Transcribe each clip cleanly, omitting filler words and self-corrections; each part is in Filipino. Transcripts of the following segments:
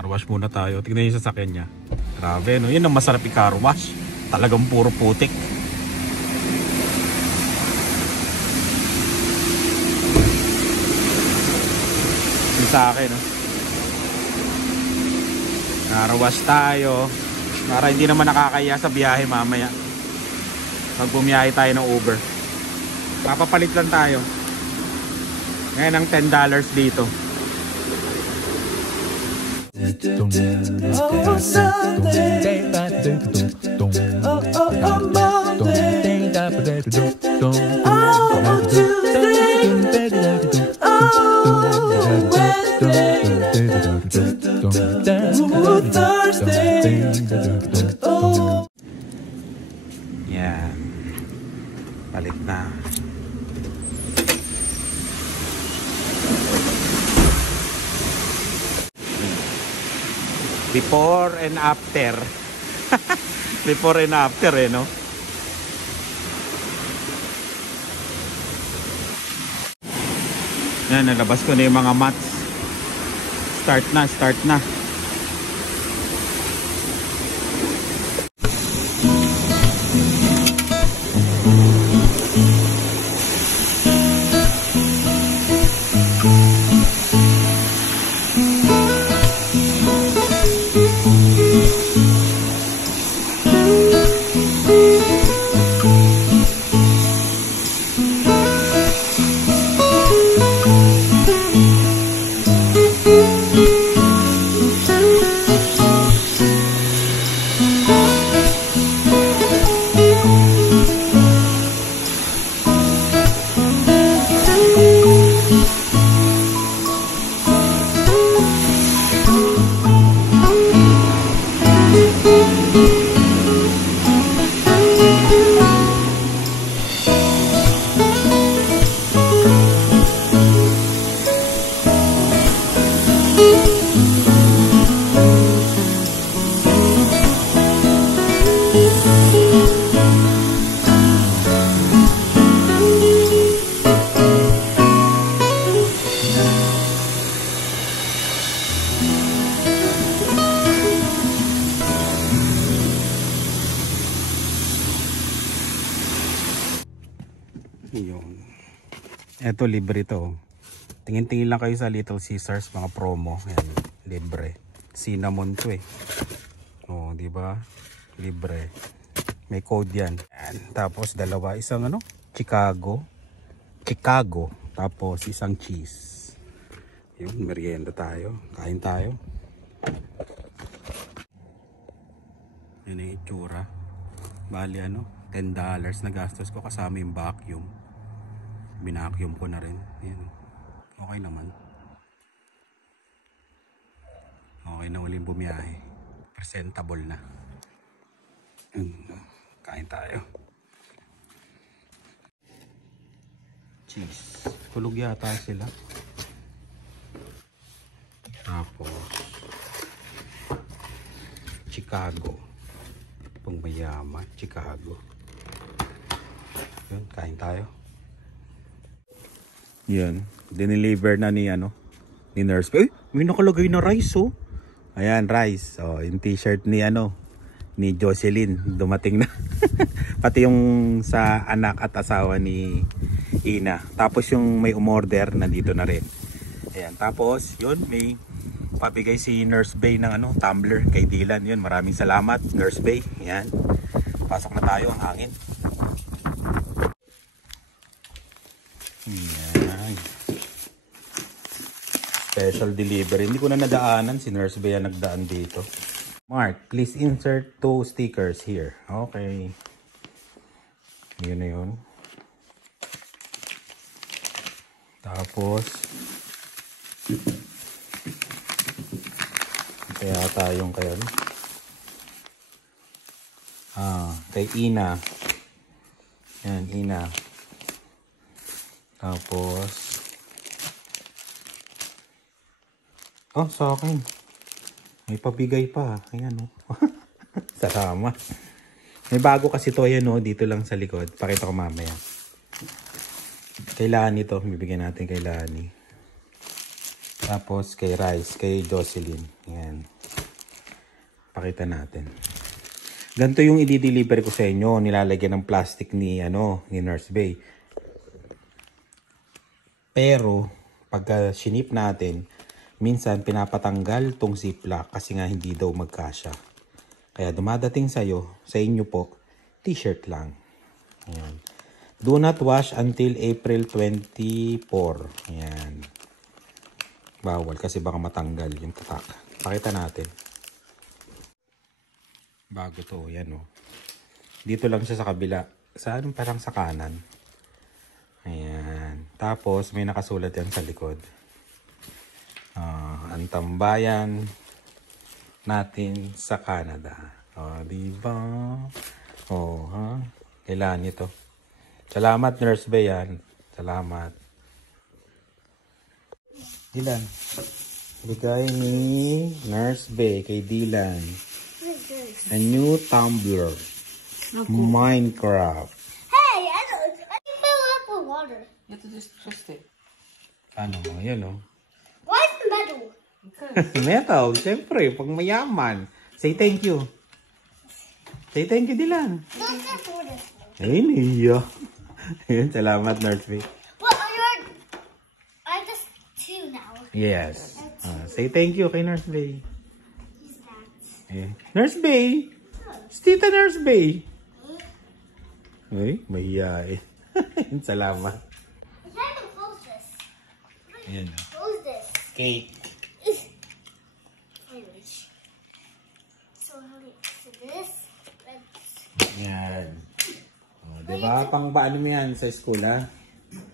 Car wash muna tayo. Tignan yung sasakyan niya. Grabe, no? Yan ang masarap i-car wash. Talagang puro putik. Yung sa akin, no? Car wash tayo. Para hindi naman nakakaya sa biyahe mamaya. Pag bumiyahe tayo ng Uber. Papapalit lang tayo. Ngayon ang $10 dito. Yan. Palit na. Before and after. Before and after, eh, no? Yan, nalabas ko na yung mga mats. Start na, start na. Yun. Eto, libre to. Tingin-tingin lang kayo sa Little Caesars, mga promo. Yan, libre. Cinnamon to eh. Oh, di ba? Libre. May code yan. Yan. Tapos dalawa, isang ano? Chicago. Tapos isang cheese. Yun, merienda tayo. Kain tayo. Yan ang itsura. Bali ano? $10 na gastos ko kasama yung vacuum. Binacuum ko na rin. Ayan. Okay naman. Okay na uling bumiyahe. Presentable na. Kain tayo. Cheese. Tulog yata sila. Tapos Chicago. Pang mayaman. Chicago. Yun, kain tayo. Yan, dineliver na ni ano, ni nurse. Eh, may nakalagay na rice, oh. Ayan, rice. Oh, yung t-shirt ni ano, ni Jocelyn dumating na. Pati yung sa anak at asawa ni Ina. Tapos yung may umorder nandito na rin. Ayan, tapos yun, may pabigay si Nurse Bay ng ano, tumbler kay Dylan. Yun, maraming salamat Nurse Bay. Ayan. Pasok na tayo, ang hangin. Ayan. Special delivery. Hindi ko na nadaanan. Si Nurse Bay nagdaan dito. Mark, please insert 2 stickers here. Okay. Yun na yun. Tapos kaya tayong kayo. Kay Ina. Yan, Ina. Tapos sa akin. May pabigay pa. Ayan, oh. Salamat. May bago kasi to, ayan, oh, dito lang sa likod. Pakita ko mamaya. Kay Lani to. Bibigyan natin kay Lani. Tapos kay Rice, kay Jocelyn. Yan. Pakita natin. Ganito yung i-deliver ko sa inyo. Nilalagyan ng plastic ni Nurse Bay. Pero pagka sinip natin, minsan pinapatanggal tong ziplock kasi nga hindi daw magkasya. Kaya dumadating sa inyo po, t-shirt lang. Ayan. Do not wash until April 24. Ayan. Bawal kasi baka matanggal yung tatak. Pakita natin. Bago to, yan o. Dito lang siya sa kabila. Saan? Parang sa kanan. Ayan. Tapos may nakasulat yan sa likod. Ang tambayan natin sa Canada. Diba? Ha? Kailangan ito. Salamat, Nurse Bayan. Salamat. Dylan. Bigay ni Nurse Bay kay Dylan. A new tumbler. Minecraft. Hey, I can fill it up with water. You have to just twist it. Ano mo? Yan o. Why is the metal? Metal. Siyempre, pag mayaman. Say thank you. Say thank you, Dylan. Let's get for this. Ay, niya. Ayan, salamat, Nurse Bay. What are your... I just two now. Yes. Say thank you kay Nurse Bay. Who's that? Ayan. Nurse Bay. Tita Nurse Bay. Ay, mahiyain. Salamat. I can't even close this. Ayan. Close this. Cake. Anyways. So this. Ayan. Diba? Pang paano mo yan sa school, ha?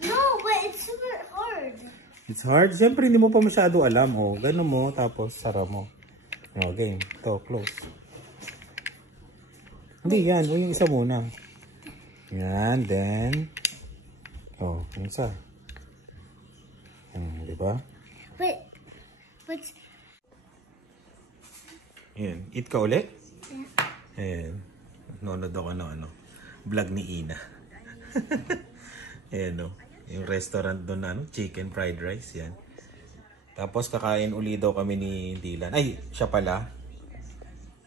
No, but it's super hard. It's hard. Siyempre, hindi mo pa masyado alam. Ganun mo, tapos sara mo. Okay. Ito, close. Hindi, yan. Yung isa muna. Yan, then. Yung isa. Diba? But Ayan. Eat ka ulit? Yeah. Ayan. Nanonood ako ng vlog ni Ina. Ayan, yung restaurant doon na chicken fried rice, yan. Tapos kakain uli daw kami ni Dylan. Ay, siya pala.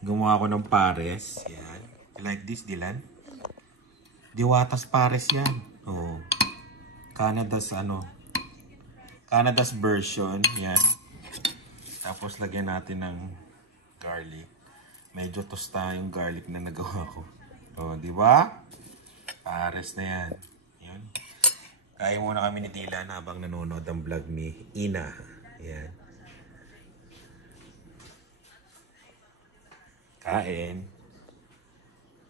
Gumawa ko ng pares. Yan. You like this, Dylan? Diwatas pares yan. Canada's version. Yan. Tapos lagyan natin ng garlic. Medyo tosta yung garlic na nagawa ko. Di ba? Pares na yan. Yun. Kain muna kami ni Dylan habang nanonood ang vlog ni Ina. Yan. Kain.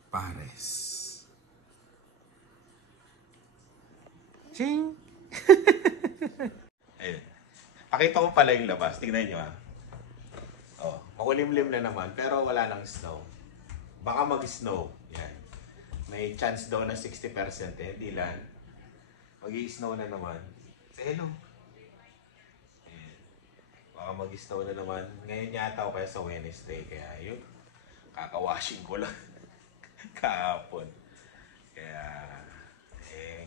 Pares. Ching! Ayun. Pakita ko pala yung labas. Tingnan nyo ha. Makulimlim na naman pero wala nang snow. Baka mag-snow. Yan. May chance daw na 60% Dylan. Mag-i-snow na naman. Say hello. Ayan. Baka mag-snow na naman. Ngayon yata o kaya sa Wednesday. Kaya yun. Kakawashing ko lang. Kahapon. Kaya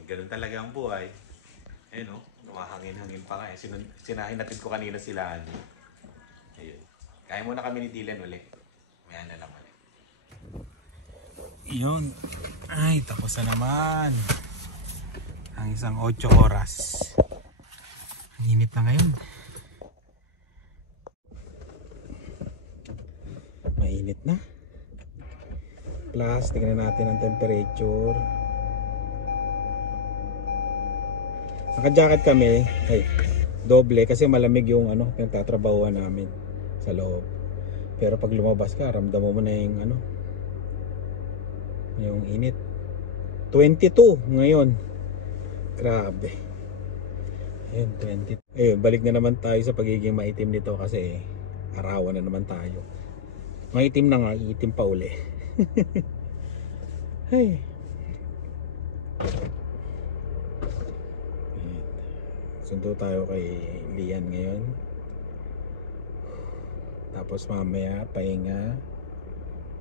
ganun talaga ang buhay. Ayun lumahangin-hangin pa nga. Sinahinatid ko kanina sila. Ayun. Kaya muna kami ni Dylan ulit. Mayan na naman. Yun. Ay, tapos na naman. Ang isang 8 oras. Ang init na ngayon. Mainit na. Plus, tingnan natin ang temperature. Naka-jacket kami. Ay, doble kasi malamig yung pinagtatrabahuan namin sa loob. Pero pag lumabas ka, ramdam mo na yung init. 22 ngayon. Grabe. Ayun, 20. Ayun, balik na naman tayo sa pagiging maitim nito kasi arawan na naman tayo. Maitim na nga, iitim pa uli. Ay. Sundo tayo kay Lian ngayon. Tapos mamaya pahinga.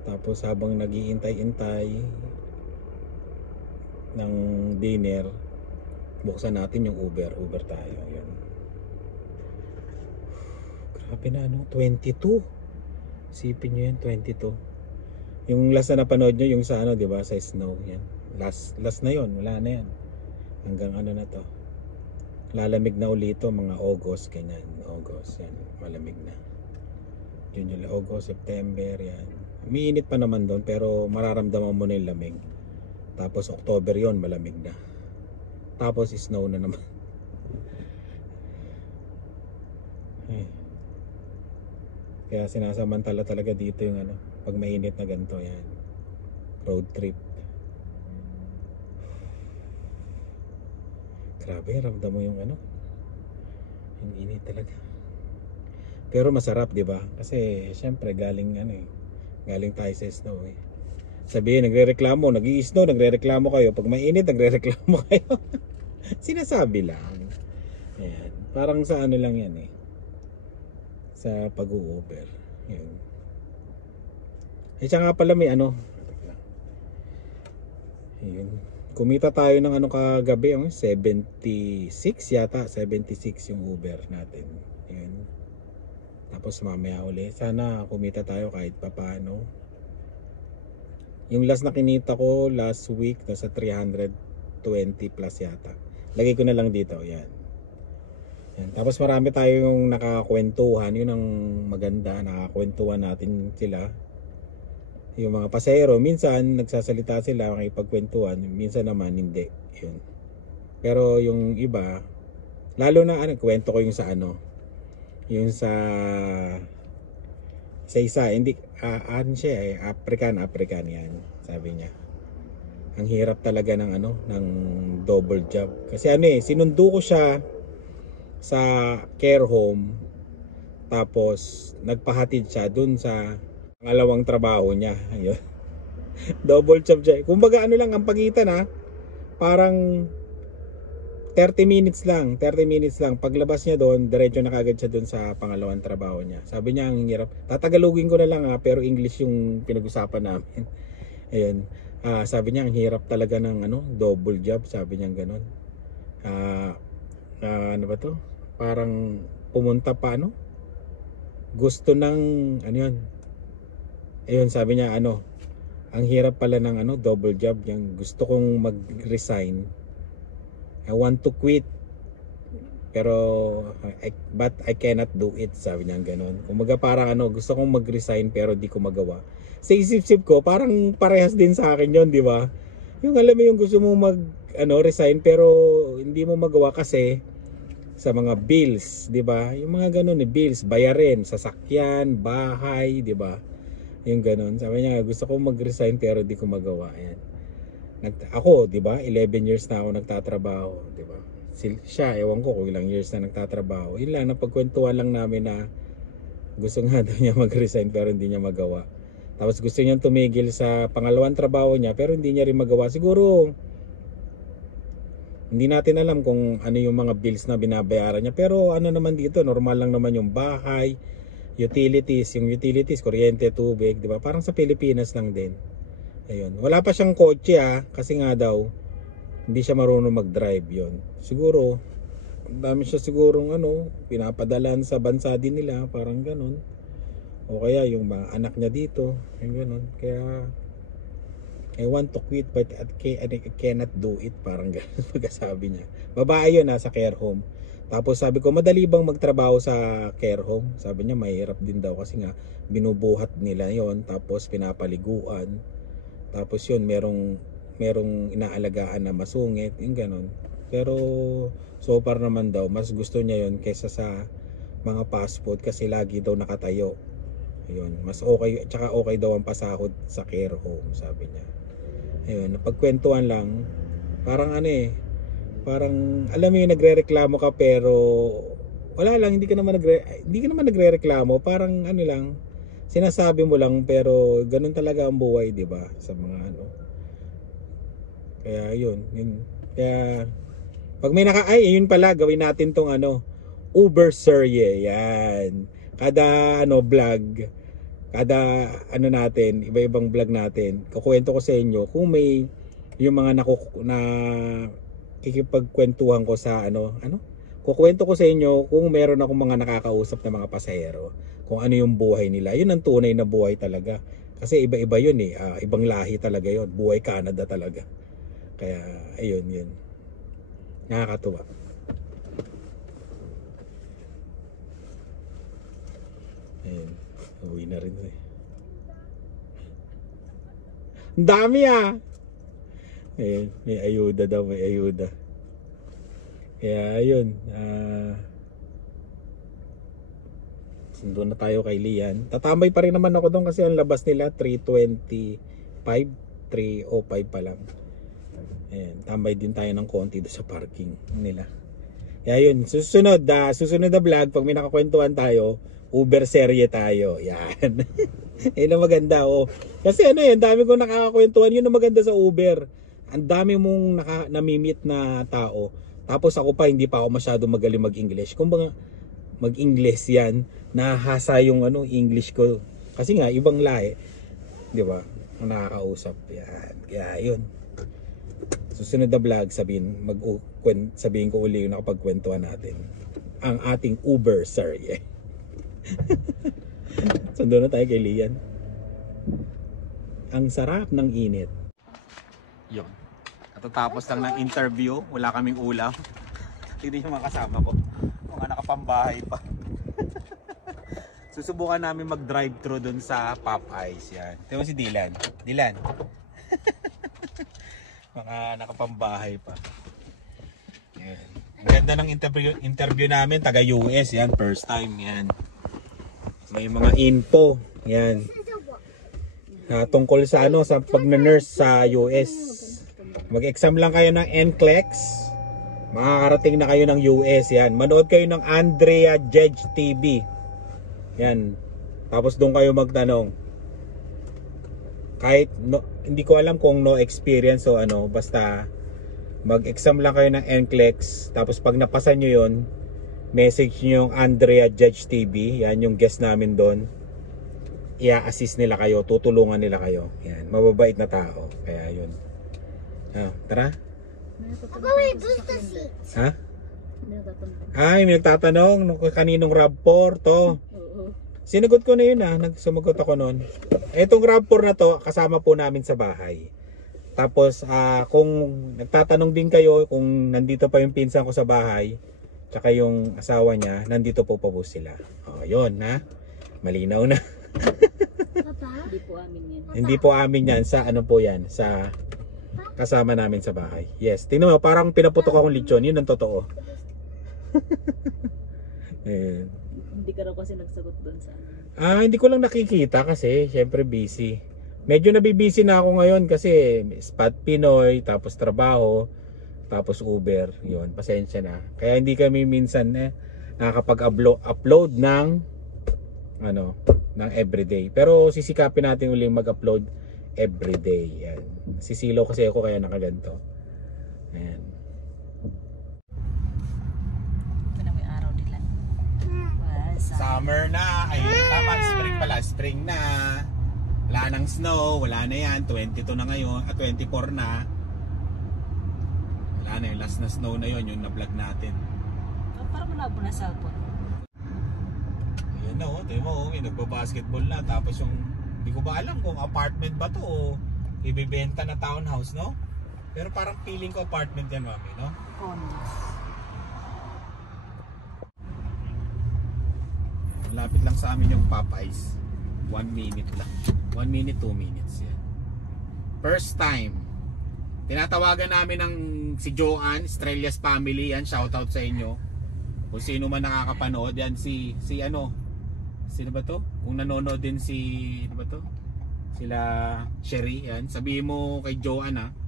Tapos habang nag-iintay-intay ng dinner, buksan natin yung Uber tayo. Yun. Grabe na, ano? 22. Sipin nyo yan, 22. Yung last na napanood nyo, yung sa ano, di ba? Sa snow, yan. Last na yon, wala na yan. Hanggang ano na to. Lalamig na ulit ito, mga August, ganyan. August, yan. Malamig na. June, July, August, September, yan. Umiinit pa naman doon, pero mararamdaman mo na yung lamig. Tapos October yon, malamig na. Tapos snow na naman. Kaya sinasamantala talaga dito yung ano, pag mainit na ganito, yan. Road trip. Grabe, ramdam mo yung ano, yung init talaga. Pero masarap, 'di ba? Kasi syempre galing ano eh, galing tayo sa snow eh. Sabihin, nagrereklamo, nag-i-snow, nagrereklamo kayo. Pag mainit, nagrereklamo kayo. Sinasabi lang. Ayan. Parang sa ano lang yan eh. Sa pag-u-Uber. Ayan. Siya nga pala may ano. Ayan. Kumita tayo ng ano kagabi, 76 yata, 76 yung Uber natin. Ayan. Tapos mamaya uli. Sana kumita tayo kahit papaano. Yung last na kinita ko last week nasa 320 plus yata. Lagay ko na lang dito, yan. Yan. Tapos marami tayong nakakwentuhan, yun ang maganda, nakakwentuhan natin sila. Yung mga pasahero, minsan nagsasalita sila, makipagkwentuhan, minsan naman hindi. Yun. Pero yung iba, lalo na ano, kwento ko yung sa ano, yung sa isa, hindi, ano siya eh, African yan, sabi niya. Ang hirap talaga ng ano, ng double job. Kasi ano eh, sinundo ko siya sa care home, tapos nagpahatid siya dun sa pangalawang trabaho niya. Ayun. Double job siya. Kumbaga ano lang ang pagitan ha, parang 30 minutes lang. Paglabas niya doon, diretso na kagad siya doon sa pangalawang trabaho niya. Sabi niya, ang hirap. Tatagalogin ko na lang ha, pero English yung pinag-usapan namin. Ayun. Sabi niya, ang hirap talaga ng ano, double job. Sabi niya gano'n. Ano ba to? Parang pumunta pa ano? Gusto ng, ano yun? Ayun, sabi niya, ano, ang hirap pala ng ano, double job. Yung gusto kong mag-resign. I want to quit, pero but I cannot do it, sabi niya gano'n. Kumaga parang ano, gusto kong mag-resign pero di ko magawa. Sa isip-isip ko, parang parehas din sa akin yon, di ba? Yung alam mo yung gusto mo mag ano, resign pero hindi mo magawa kasi sa mga bills, di ba? Yung mga gano'n, bills, bayarin, sasakyan, bahay, di ba? Yung gano'n. Sabi niya, gusto kong mag-resign pero di ko magawa. Ayan. Ako, 'di ba? 11 years na ako nagtatrabaho, 'di ba? Siya, ewan ko kung ilang years na nagtatrabaho. Yun lang, napagkwentuhan lang namin na gusto nga daw niya mag-resign pero hindi niya magawa. Tapos gusto niya tumigil sa pangalawang trabaho niya pero hindi niya rin magawa. Siguro hindi natin alam kung ano yung mga bills na binabayaran niya, pero ano naman dito, normal lang naman yung bahay, utilities, kuryente, tubig, 'di ba? Parang sa Pilipinas lang din. Ayun. Wala pa siyang kotse kasi nga daw hindi siya marunong mag-drive yon. Siguro dami siya sigurong ano, pinapadalan sa bansa din nila, parang ganun. O kaya yung mga anak niya dito, yung ganun. Kaya I want to quit but I cannot do it, parang ganun pagkasabi niya. Babae yun sa care home. Tapos sabi ko, madali bang magtrabaho sa care home? Sabi niya mahirap din daw kasi nga binubuhat nila yon, tapos pinapaliguan. Tapos yun, merong inaalagaan na masungit, yung ganun. Pero so far naman daw, mas gusto niya yun kaysa sa mga fast food kasi lagi daw nakatayo. Ayun, mas okay, tsaka okay daw ang pasahod sa care home, sabi niya. Ayun, napagkwentuhan lang, parang ano eh, parang alam mo yung nagrereklamo ka pero wala lang, hindi ka naman nagrereklamo, parang ano lang, sinasabi mo lang pero ganun talaga ang buhay, 'di ba? Sa mga ano. Kaya yun. Kaya pag may yun pala, gawin natin tong ano, Uber Serye. Yan. Kada ano vlog, kada ano natin, iba-ibang vlog natin. Kukuwento ko sa inyo kung may yung mga na kikipagkwentuhan ko sa ano, kukwento ko sa inyo kung meron akong mga nakakausap na mga pasahero, kung ano yung buhay nila. Yun ang tunay na buhay talaga. Kasi iba-iba yun eh. Ibang lahi talaga yun. Buhay Canada talaga. Kaya, ayun, yun. Nakakatuwa. Ayun. Uwi na rin eh. Ang dami ah! Ayun. May ayuda daw. May ayuda. Kaya, ayun. Sundo na tayo kay Lian. Tatambay pa rin naman ako doon kasi ang labas nila 3:25, 3:05 pa lang. Ayan, tambay din tayo ng konti doon sa parking nila. Kaya yun, susunod na vlog, pag may nakakwentuhan tayo, Uber serye tayo. Yan. Yun ang maganda oh. Kasi ano yun, dami kong nakakakwentuhan, yun ang maganda sa Uber. Ang dami mong namimit na tao. Tapos ako pa, hindi pa ako masyado magaling mag-English. Kung baga, mag-English yan, nahasa yung English ko. Kasi nga, ibang lahi. Di ba? Ang nakakausap. Yan. Kaya yun. Susunod na vlog, sabihin ko uli yung nakapagkwentuhan natin. Ang ating Uber serye. Sundo na tayo kay Lian. Ang sarap ng init. Yun. Katatapos lang ng interview, wala kaming ulam. Tignan yung mga kasama ko. Mga nakapambahay pa. Susubukan namin mag-drive-thru dun sa Popeyes. Yan. Ito mo si Dylan. Dylan. Mga nakapambahay pa. Yan. Ang ganda ng interview namin. Taga US. Yan. First time. Yan. May mga info. Yan. Tungkol sa sa pag-nurse sa US. Mag-exam lang kayo ng NCLEX. Makakarating na kayo ng US. Yan. Manood kayo ng Andrea Judge TV. Yan. Tapos doon kayo magtanong. Kahit hindi ko alam kung no experience o basta mag-exam lang kayo ng NCLEX. Tapos pag napasa nyo yun, message nyo yung Andrea Judge TV. Yan yung guest namin doon. I-assist nila kayo, tutulungan nila kayo. Yan, mababait na tao. Kaya yun. Tara. Ha? Ay, may nagtatanong kaninong RAV4 to. Sinagot ko na yun nagsumagot ako noon. Etong RAV4 na to, kasama po namin sa bahay. Tapos, kung nagtatanong din kayo, kung nandito pa yung pinsan ko sa bahay, tsaka yung asawa niya, nandito po sila. Yun malinaw na. Hindi po amin yan. Hindi po amin yan, sa po yan, sa kasama namin sa bahay. Yes, tingnan mo, parang pinaputok akong lechon, yun ang totoo. Hindi ka raw kasi nagsagot doon sa hindi ko lang nakikita kasi syempre busy. Medyo nabibusy na ako ngayon kasi Spot Pinoy, tapos trabaho, tapos Uber. Yun, pasensya na. Kaya hindi kami minsan nakakapag-upload ng ng everyday. Pero sisikapin natin ulit mag-upload everyday. Yan. Sisilaw kasi ako kaya nakaganto. Ayan. Summer na, ay tama, spring pala, spring na. Wala nang snow, wala na yan, 22 na ngayon, 24 na. Wala na yung last na snow na yon, yung na-vlog natin. Parang malabo na cellphone. Ayun na tayo mo, may nagbabasketball na, tapos yung, hindi ko ba alam kung apartment ba to o ibibenta na townhouse, no? Pero parang feeling ko apartment yan, mami, no? Lapit lang sa amin yung Popeyes. 1 minute lang. 1 minute, 2 minutes yan. First time. Tinatawagan namin ng si Joanne, Estrellas Family. Yan, shoutout sa inyo. Kung sino man nakakapanood. Yan si sino ba to? Kung nanonood din sila Sherry. Yan, sabihin mo kay Joanne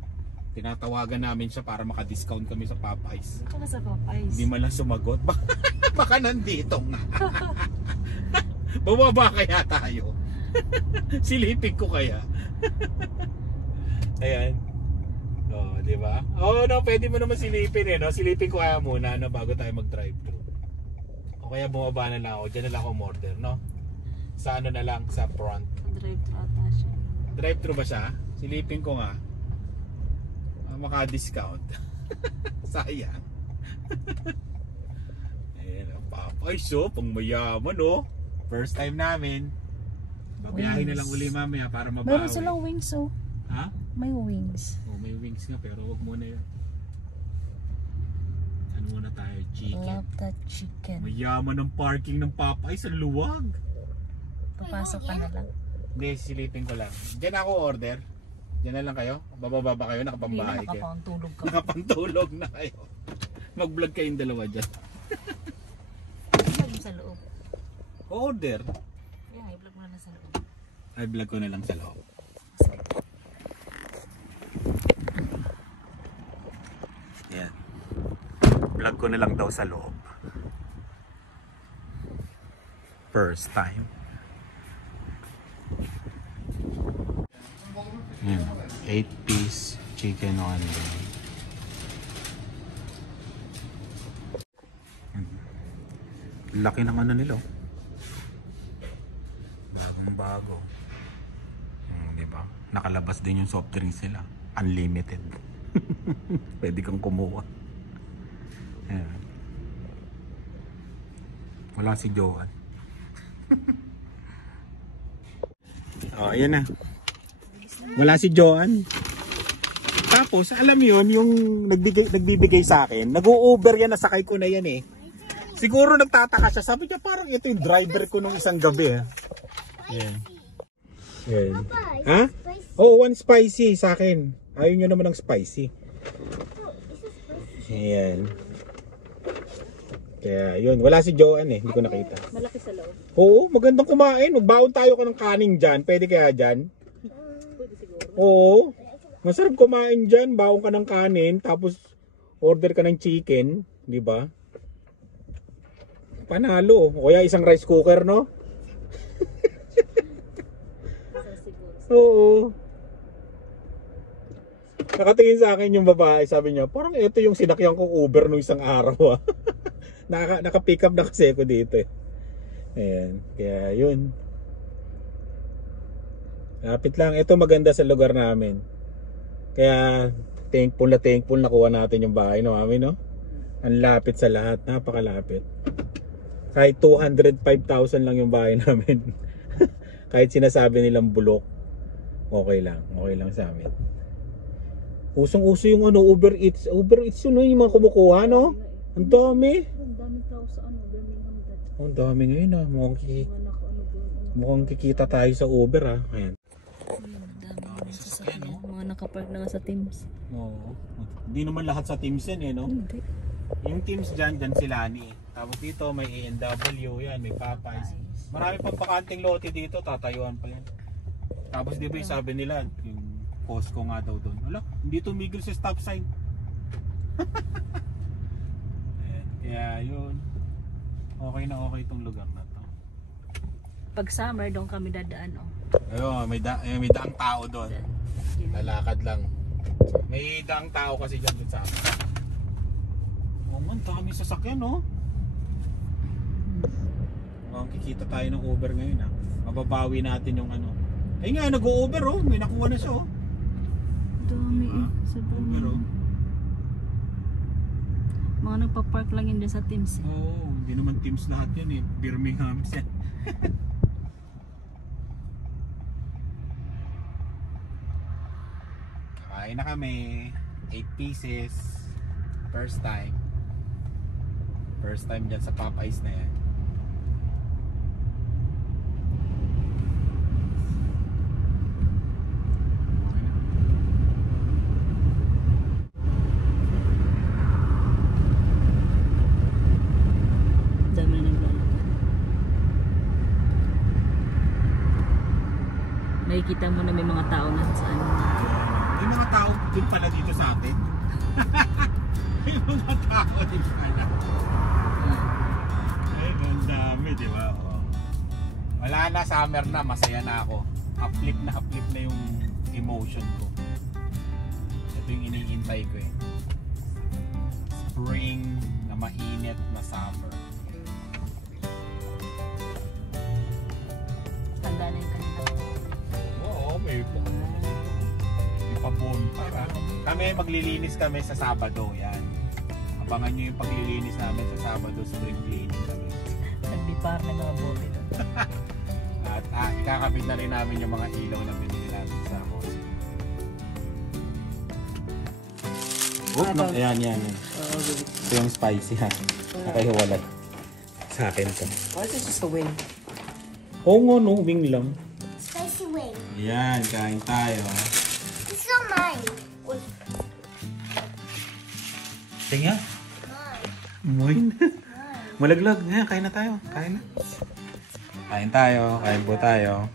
tinatawagan namin siya para maka-discount kami sa Popeyes. Ito na sa Popeyes. Hindi man lang sumagot. Baka nandito nga. Bumaba kaya tayo. Silipin ko kaya. Ayan. Di ba? Pwede mo naman silipin no? Silipin ko kaya muna bago tayo mag-drive-thru. O kaya bumaba na lang ako. Diyan na lang ako order, no? Sa na lang, sa front. Drive-thru ata siya. Drive-thru ba siya? Silipin ko nga. Maka-discount. Sayang. Ayan, Popeyes oh, pang mayaman oh. First time namin. Babiyahin na lang uli mamaya para mabawi. Meron silang wings oh. Ha? May wings. Oh, may wings nga pero wag muna yun. Ano muna tayo? Chicken. Love that chicken. Mayaman ng parking ng Popeyes, ang luwag. Papasok ka na lang. Hindi, silipin ko lang. Diyan ako order. Diyan na lang kayo. Bababa ba kayo? Nakapambahay kayo. Nakapantulog ka. Nakapantulog na kayo. Mag-vlog kayong dalawa dyan. I-vlog mo sa loob. Order. Yeah, i-vlog mo na lang sa loob. Ay, vlog ko na lang sa loob. Yan. Vlog ko na lang daw sa loob. First time. Yan. 8-piece chicken only. Laki ng ano nila. Bagong bago. Diba? Nakalabas din yung soft drinks nila. Unlimited. Pwede kang kumuha. Ayan. Wala si Joan. Oh, ayan na. Wala si Joan. Tapos, alam mo yun, yung nagbibigay sa akin, nag-u-Uber yan, nasakay ko na yan eh. Siguro nagtataka siya. Sabi niya, parang ito yung driver ko nung isang gabi. Yeah. Yeah. Ha? Oh, one spicy sa akin. Ayaw nyo naman ng spicy. Ayan. Kaya yun, wala si Joan eh. Hindi ko nakita. Malaki sa loob. Oo, magandang kumain. Magbaon tayo ka ng kanin dyan. Pwede kaya dyan? Pwede siguro. Oo. Masarap kumain dyan. Baon ka ng kanin. Tapos order ka ng chicken. Di ba? Panalo. O kaya isang rice cooker, no? Oo. Nakatingin sa akin yung babae. Sabi niya, parang ito yung sinakyan kong Uber nung isang araw. Naka-pick up na kasi ako dito eh. Ayan. Kaya yun. Lapit lang. Ito maganda sa lugar namin. Kaya thankful na kuha natin yung bahay no, mami, no? Ang lapit sa lahat. Napakalapit. Kahit 205,000 lang yung bahay namin. Kahit sinasabi nilang bulok. Okay lang. Okay lang sa amin. Usong-uso yung ano, Uber Eats. Uber Eats yun, yung mga kumukuha, no? Ang dami. Ang daming tao sa ano, Birmingham dad. Ang dami ngayon ah. Mukhang kikita tayo sa Uber ah. Ayan. Ang dami sasakyan. Mga nakapark na nga sa Teams. Oo. Hindi naman lahat sa Teams yan eh, no? Hindi. Yung Teams dyan sila ni. Tapos dito may A&W yan, may Popeyes. Marami pang bakanting lote dito, tatayuan pa yan. Tapos di ba yung sabi nila, yung Costco nga daw doon. Wala, hindi tumigil sa stop sign. Ayan, kaya yun. Okay na okay itong lugar na to. Pag summer, doon kami dadaan, oh. Ayun, may daang tao doon. Lalakad lang. May daang tao kasi dyan sa amin. Oh man, dami sasakyan, no? Mukhang kikita tayo ng Uber ngayon, ha? Mababawi natin yung ano. Ay nga, nag-Uber, oh. May nakuha na siya, oh. Dami eh. Sa Uber, oh. Mga nagpa-park lang yun din sa Teams. Eh. Oo, hindi naman Teams lahat yan, eh. Birmingham yan. Kakain na kami. 8 pieces. First time. First time dyan sa Popeyes na yan. Dami na naglalakad. Makikita mo na may mga tao na sa ano. May mga tao din pala dito sa atin. May mga tao din pala. Ay, ang dami, di ba? Oh. Wala na, summer na, masaya na ako. Uplift na yung emotion ko. Ito yung iniintay ko eh. Spring na mainit na summer. Tanda na yung kanila. Oo, may pabon para. Kami maglilinis kami sa Sabado, yan. Abangan nyo yung paglilinis namin sa Sabado, spring cleaning kami. Nagbipar na mga bote doon. At ikakabit na rin namin yung mga ilaw na binili natin sa house. Oh, no, yan. Ito yung spicy ha. Nakahiwalay. Sa akin to. What is just a wing? Oo nga no, wing lang. Spicy wing. Yan, kain tayo. It's not mine. Tingnan. Mine. Moin. Malaglag. Ngayon, kain na tayo. Kain na. Kain tayo. Kain po tayo.